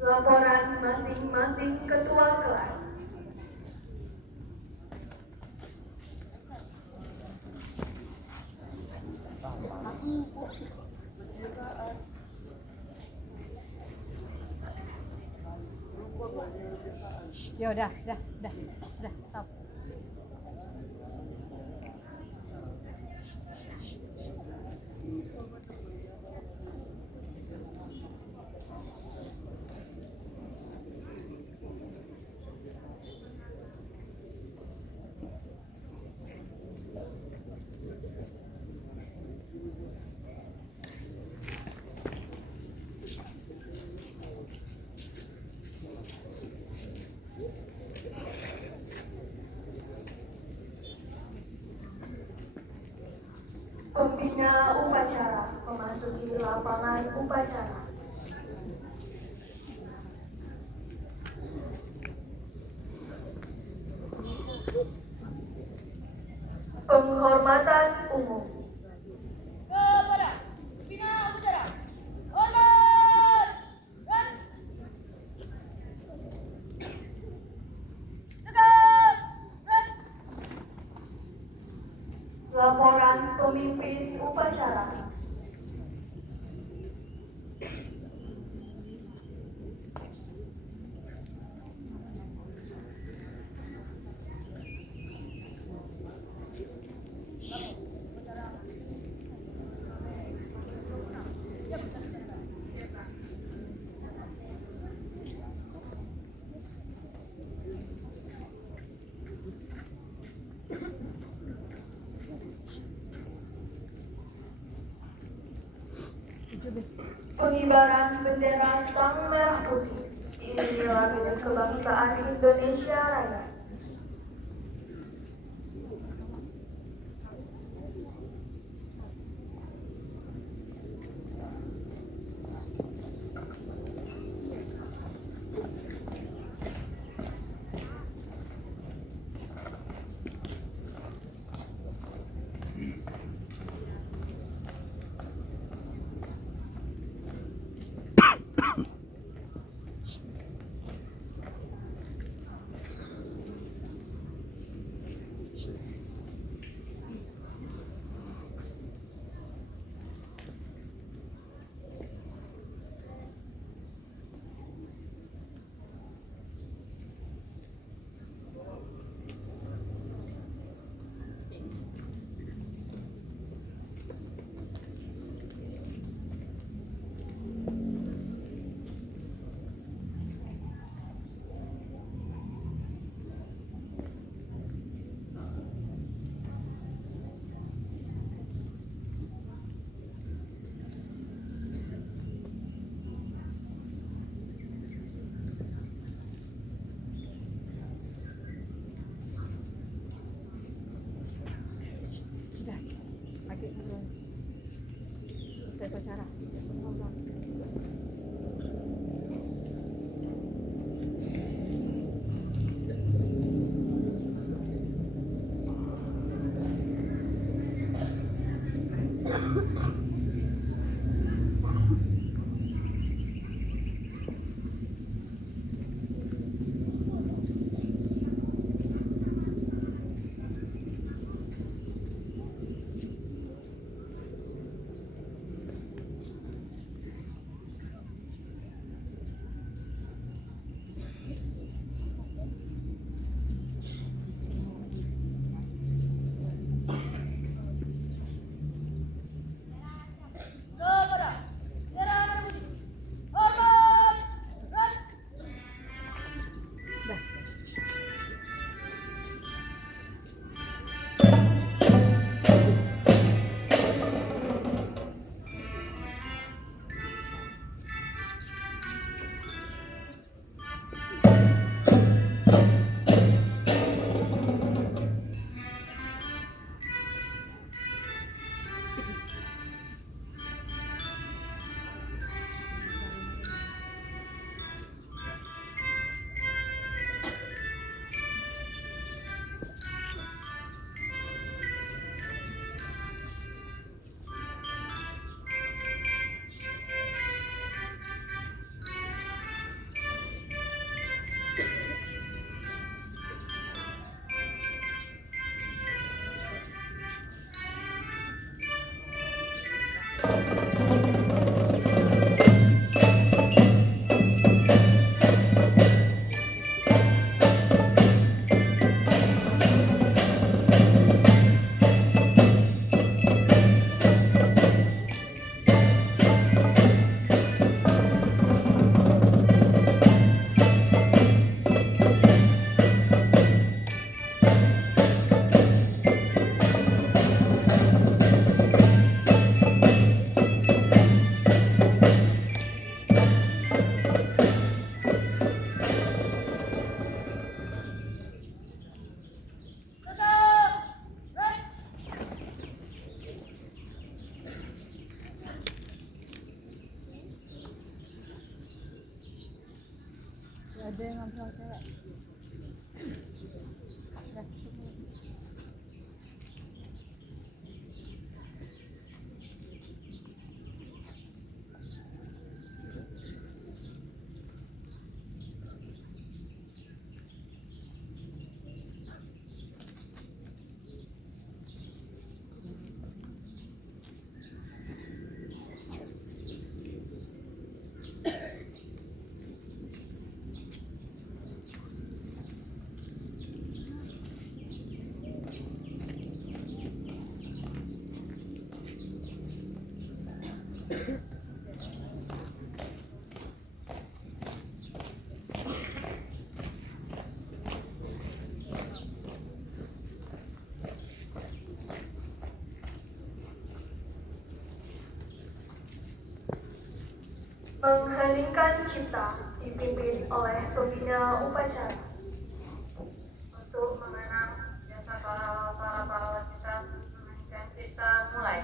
Laporan masing-masing ketua kelas. Ya udah, stop. Pembina upacara memasuki lapangan upacara. Penghormatan umum. Kepada pembina upacara, hormat dan tegak dan Laporan pemimpin upacara. Pengibaran bendera Sang Merah Putih diiringi lagu kebangsaan Indonesia Raya. Upacara. Ada yang ngobrol cewek. Udah. Mengheningkan cipta dipimpin oleh pembina upacara. Untuk mengenang jasa para pahlawan kita, mengheningkan cipta mulai.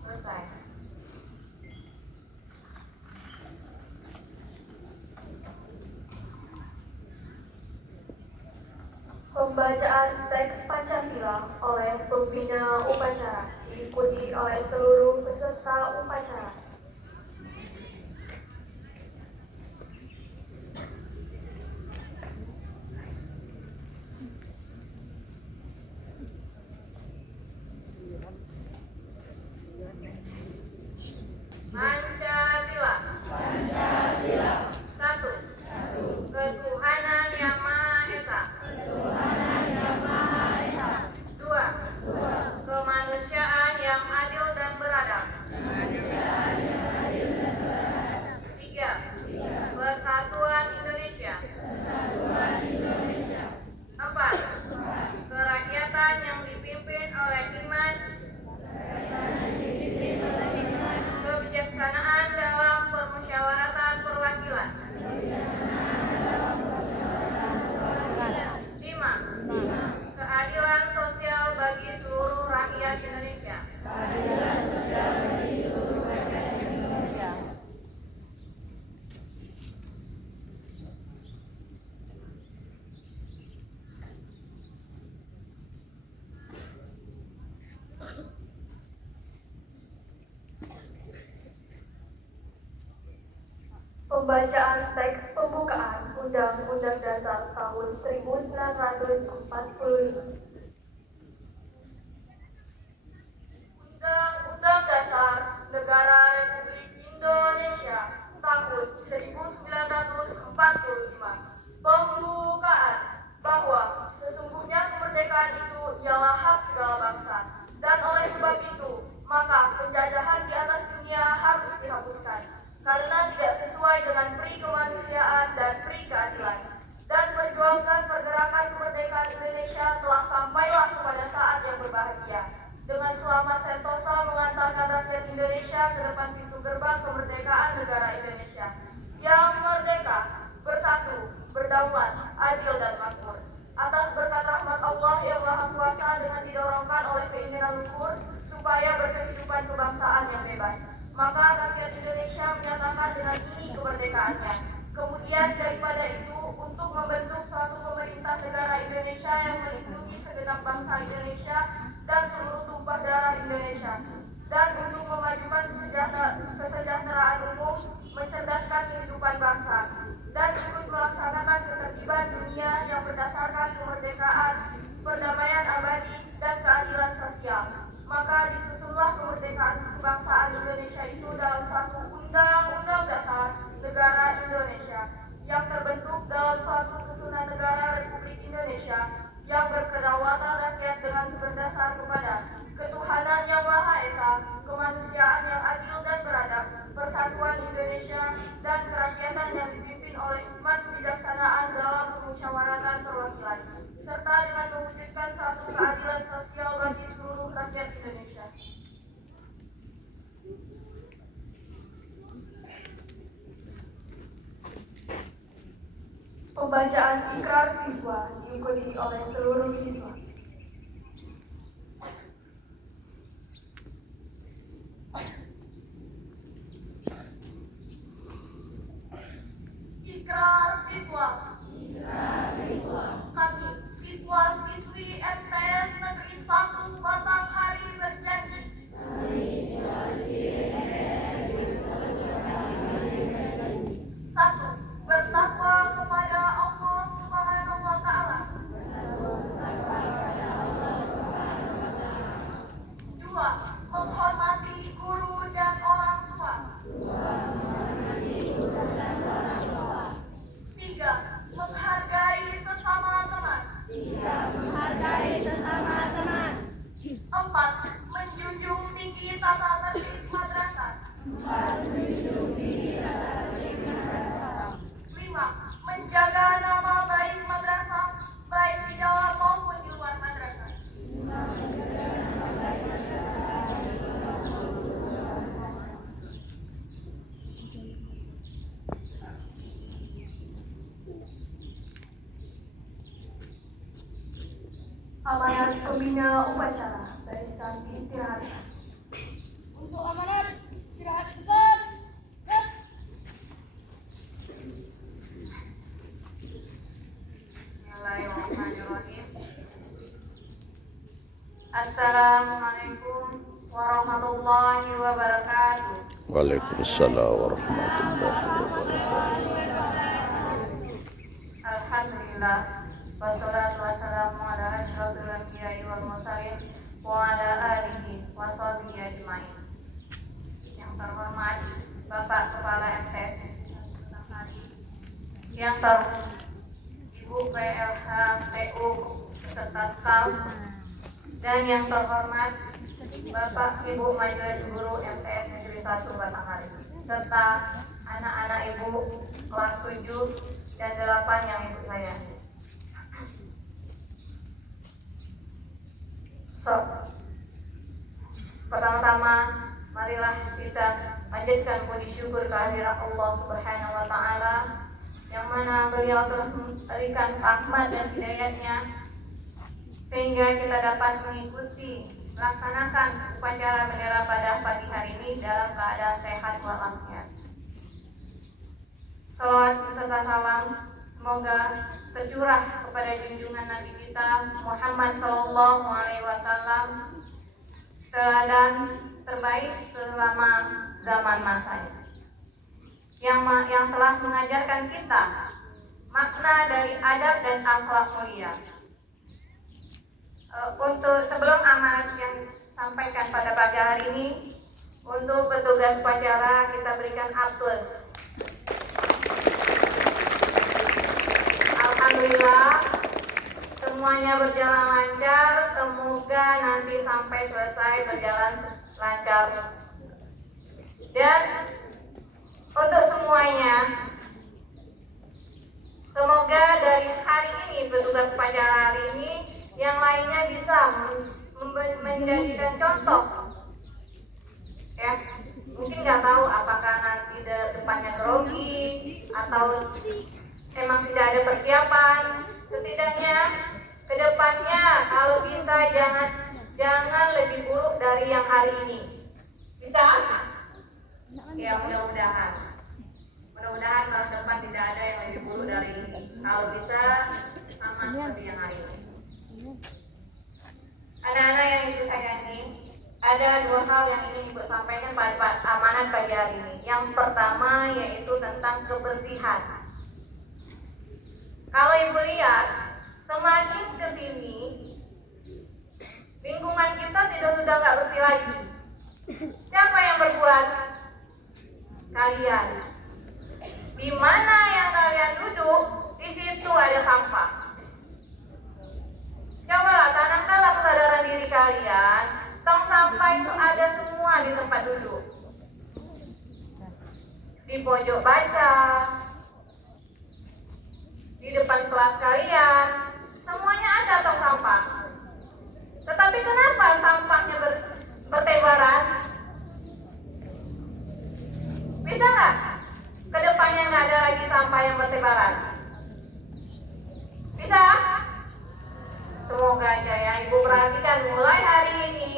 Selesai. Pembacaan teks Pancasila oleh pembina upacara diikuti oleh seluruh peserta upacara. Pancasila. Pancasila. 1. Ketuhanan Yang Maha Esa. 2. Kemanusiaan yang adil dan beradab. 3. Persatuan Indonesia. 4. Kerakyatan yang dipimpin oleh iman, kebijaksanaan dalam permusyawaratan perwakilan. 5. Keadilan sosial bagi seluruh rakyat Indonesia. Pembacaan teks pembukaan Undang-Undang Dasar tahun 1945. Undang-Undang Dasar Negara Republik Indonesia tahun 1945. Pembukaan bahwa sesungguhnya kemerdekaan itu ialah hak segala bangsa, dan oleh sebab itu maka penjajahan di atas dunia harus dihapuskan karena tidak sesuai dengan peri kemanusiaan dan peri keadilan. Dan perjuangan pergerakan kemerdekaan Indonesia telah sampailah kepada saat yang berbahagia, dengan selamat sentosa mengantarkan rakyat Indonesia ke depan pintu gerbang kemerdekaan negara Indonesia yang merdeka, bersatu, berdaulat, adil dan makmur. Atas berkat rahmat Allah yang Maha Kuasa dengan didorongkan oleh keinginan luhur supaya berkehidupan kebangsaan yang bebas, maka rakyat Indonesia menyatakan dengan ini kemerdekaannya. Kemudian daripada itu, untuk membentuk suatu pemerintah negara Indonesia yang melindungi segenap segenap bangsa Indonesia dan seluruh tumpah darah Indonesia, dan untuk memajukan kesejahteraan umum, mencerdaskan kehidupan bangsa, dan ikut melaksanakan ketertiban dunia yang berdasarkan kemerdekaan, perdamaian abadi, dan keadilan sosial. Maka disusunlah kemerdekaan kebangsaan Indonesia itu dalam satu Undang-Undang Dasar Negara Indonesia yang terbentuk dalam suatu susunan negara Republik Indonesia yang berkedaulatan rakyat dengan berdasar kepada ketuhanan yang Maha Esa, kemanusiaan yang adil dan beradab, persatuan Indonesia, dan kerakyatan yang dipimpin oleh hikmat kebijaksanaan dalam permusyawaratan perwakilan, serta dengan mewujudkan suatu keadilan sosial bagi seluruh rakyat Indonesia. Pembacaan ikrar siswa diikuti oleh seluruh siswa. Ikrar siswa. Kami, siswa-siswi MTS Negeri 1 Batanghari berjanji satu, bertakwa kepada Allah Subhanahu wa Ta'ala. Dua, menghormati guru dan orang tua. Tiga, menghargai sesama teman. Empat, menjunjung tinggi tata tertib madrasah. Lima, menjaga nama baik madrasah, baik di dalam maupun di luar madrasah. Amanat pembina upacara, barisan istirahat. Untuk amanat istirahat sebentar. Bismillahirrahmanirrahim. Assalamualaikum warahmatullahi wabarakatuh. Waalaikumsalam warahmatullahi wabarakatuh. Alhamdulillah, wassalatu wassalamu ala asyrofil anbiya'i wal mursalin wa ala alihi wa sahbihi ajmain. Yang terhormat Bapak Kepala MTS, yang terhormat Ibu PLH PU beserta staf, dan yang terhormat Bapak Ibu Majelis Guru MTS Negeri 1 Batanghari, serta anak-anak Ibu kelas 7 dan 8 yang ikut saya. Pertama-tama, marilah kita panjatkan puji syukur kehadirat Allah Subhanahu wa Ta'ala, yang mana beliau telah memberikan rahmat dan hidayatnya sehingga kita dapat mengikuti melaksanakan upacara bendera pada pagi hari ini dalam keadaan sehat walafiat. Salawat beserta salam semoga tercurah kepada junjungan Nabi kita Muhammad Sallallahu Alaihi Wasallam, teladan terbaik selama zaman masanya, yang telah mengajarkan kita makna dari adab dan akhlak mulia. Untuk sebelum amanat yang disampaikan pada pagi hari ini, untuk petugas upacara kita berikan aplaus. Alhamdulillah, semuanya berjalan lancar. Semoga nanti sampai selesai berjalan lancar. Dan untuk semuanya, semoga dari hari ini, petugas upacara hari ini, yang lainnya bisa menjadikan contoh. Ya, mungkin nggak tahu apakah nanti depannya grogi atau emang tidak ada persiapan. Setidaknya kedepannya kalau bisa jangan lebih buruk dari yang hari ini. Bisa? Ya, mudah-mudahan tahun depan tidak ada yang lebih buruk dari ini. Kalau bisa sama seperti yang hari ini. Anak-anak yang Ibu sayangi, ada dua hal yang ingin Ibu sampaikan pada amanat pagi hari ini. Yang pertama yaitu tentang kebersihan. Kalau Ibu lihat, semakin ke sini, lingkungan kita sudah nggak bersih lagi. Siapa yang berbuat? Kalian. Di mana yang kalian duduk, di situ ada sampah. Cobalah tanamkanlah kesadaran diri kalian, tong sampah itu ada semua di tempat duduk. Di pojok baca, di depan kelas kalian, semuanya ada tong sampah. Tetapi kenapa sampahnya bertebaran? Bisa nggak? Kedepannya nggak ada lagi sampah yang bertebaran. Bisa? Semoga aja ya Ibu perhatikan, mulai hari ini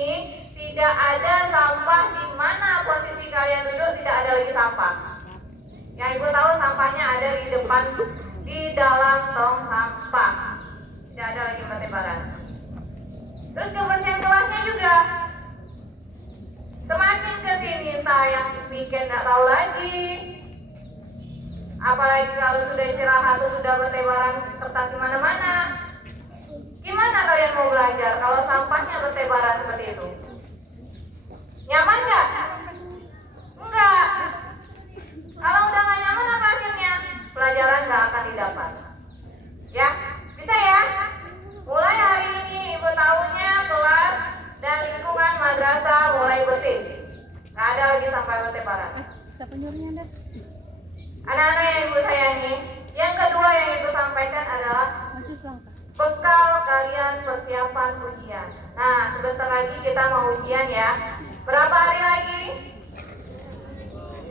tidak ada sampah di mana posisi kalian duduk, tidak ada lagi sampah. Yang Ibu tahu sampahnya ada di depan, di dalam tong sampah. Tidak ada lagi bertebaran. Terus kebersihan kelasnya juga. Semakin ke sini saya bikin nggak tahu lagi. Apalagi kalau sudah istirahat atau sudah bertebaran kertas di mana-mana. Gimana kalian mau belajar kalau sampahnya bertebaran seperti itu? Nyaman nggak? Enggak. Kalau udah nggak nyaman apa akhirnya? Pelajaran nggak akan didapat. Ya, bisa ya? Mulai hari ini Ibu tahunya kelas dan lingkungan madrasah mulai bersih. Nggak ada lagi sampah bertebaran. Siapa nyuruhnya dah? Anak-anak yang Ibu sayangi, yang kedua yang Ibu sampaikan adalah Maju selangkah. bekal kalian persiapan ujian. Nah, sebentar lagi kita mau ujian ya. Berapa hari lagi?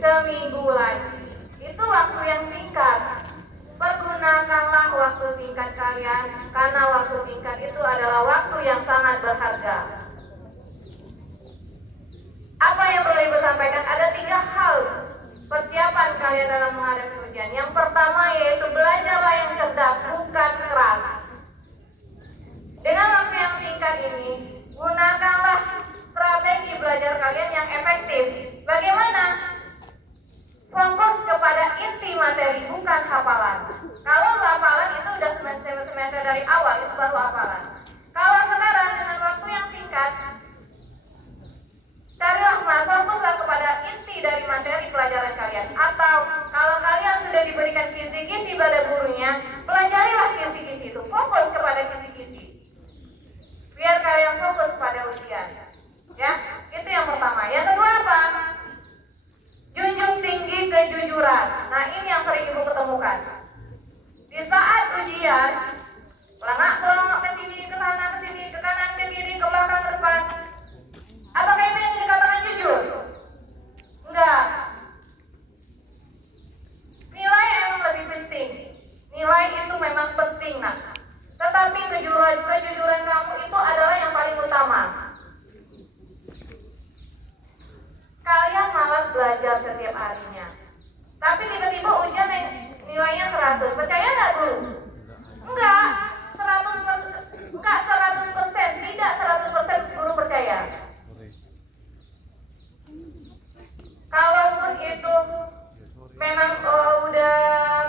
Seminggu lagi. Itu waktu yang singkat. Pergunakanlah waktu singkat kalian, karena waktu singkat itu adalah waktu yang sangat berharga. Apa yang perlu Ibu sampaikan? Ada 3 hal persiapan kalian dalam menghadapi ujian. Yang pertama yaitu belajarlah yang cerdas, bukan keras. Dengan waktu yang singkat ini, gunakanlah strategi belajar kalian yang efektif. Bagaimana? Fokus kepada inti materi, bukan hafalan. Kalau hafalan itu udah semester dari awal, itu baru hafalan. Kalau sekarang dengan waktu yang singkat, carilah fokuslah kepada inti dari materi pelajaran kalian. Atau kalau kalian sudah diberikan kisi-kisi pada gurunya, pelajarilah kisi-kisi itu. Fokus kepada kisi-kisi. Biar kalian fokus pada ujian. Ya, itu yang pertama. Yang kedua apa? Junjung tinggi kejujuran. Nah, ini yang sering Ibu ketemukan. Di saat ujian, pelangak ke sini, ke sana, ke sini, ke kanan, ke kiri, ke belakang, ke depan. Apakah itu yang dikatakan jujur? Enggak. Nilai emang lebih penting. Nilai itu memang penting, nak. Tetapi kejujuran kamu itu adalah yang paling utama. Kalian malas belajar setiap harinya. Tapi tiba-tiba ujian nilainya 100. Percaya nggak guru? Enggak. 100%. Enggak 100%. Tidak 100% guru percaya. Kalaupun itu memang udah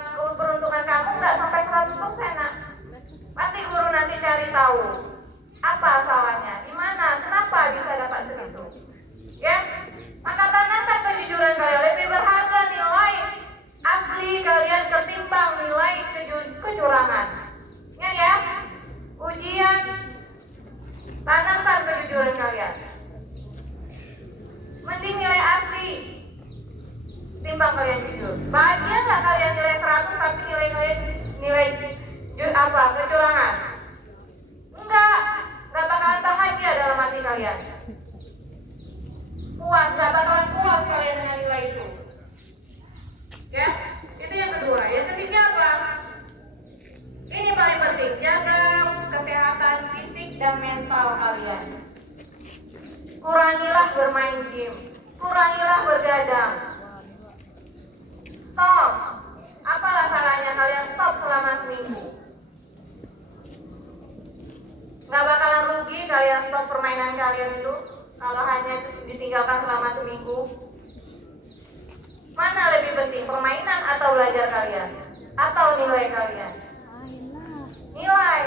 keberuntungan kamu nggak sampai 100%, nak. Pasti guru nanti cari tahu apa salahnya, di mana, kenapa bisa dapat segitu. Ya, maka tanamkan kejujuran kalian. Lebih berharga nilai asli kalian ketimbang nilai kecurangan. Ya, ujian tanamkan kejujuran kalian. Mending nilai asli timbang kalian jujur. Bahagia nggak kalian nilai 100 tapi nilai kecurangan? Enggak bakalan bahagia dalam hati kalian. Puas, nggak bakalan puas kalian dengan nilai itu. Ya, itu yang kedua. Yang ketiga apa? Ini paling penting, jaga kesehatan fisik dan mental kalian. Kurangilah bermain game, kurangilah bergadang. Stop. Apalah salahnya kalian stop selama seminggu? Nggak bakalan rugi kalian stop permainan kalian itu kalau hanya ditinggalkan selama seminggu? Mana lebih penting, permainan atau belajar kalian? Atau nilai kalian? Nilai.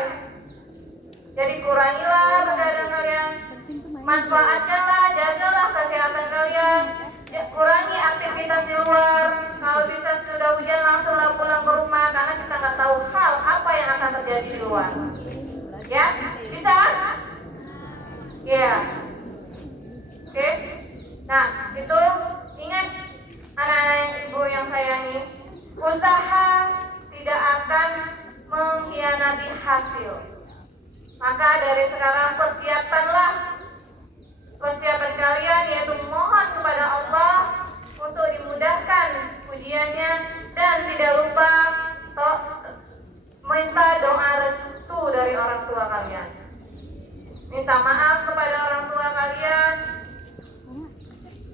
Jadi kurangilah begadang kalian. Manfaatkanlah, jagalah kesehatan kalian. Kurangi aktivitas di luar. Kalau bisa sudah hujan langsunglah pulang ke rumah, karena kita nggak tahu hal apa yang akan terjadi di luar. Ya, bisa? Ya. Oke. Nah, itu ingat anak-anak ibu yang sayangi, usaha tidak akan mengkhianati hasil. Maka dari sekarang persiapan kalian, yaitu mohon kepada Allah untuk dimudahkan ujiannya, dan tidak lupa minta doa restu dari orang tua kalian. Minta maaf kepada orang tua kalian,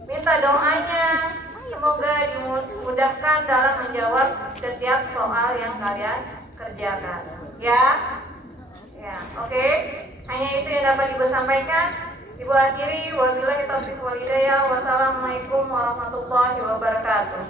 minta doanya, semoga dimudahkan dalam menjawab setiap soal yang kalian kerjakan. Ya, oke. Hanya itu yang dapat Ibu sampaikan. Ibu akhiri, wabillahi taufiq wal hidayah. Wassalamualaikum warahmatullahi wabarakatuh.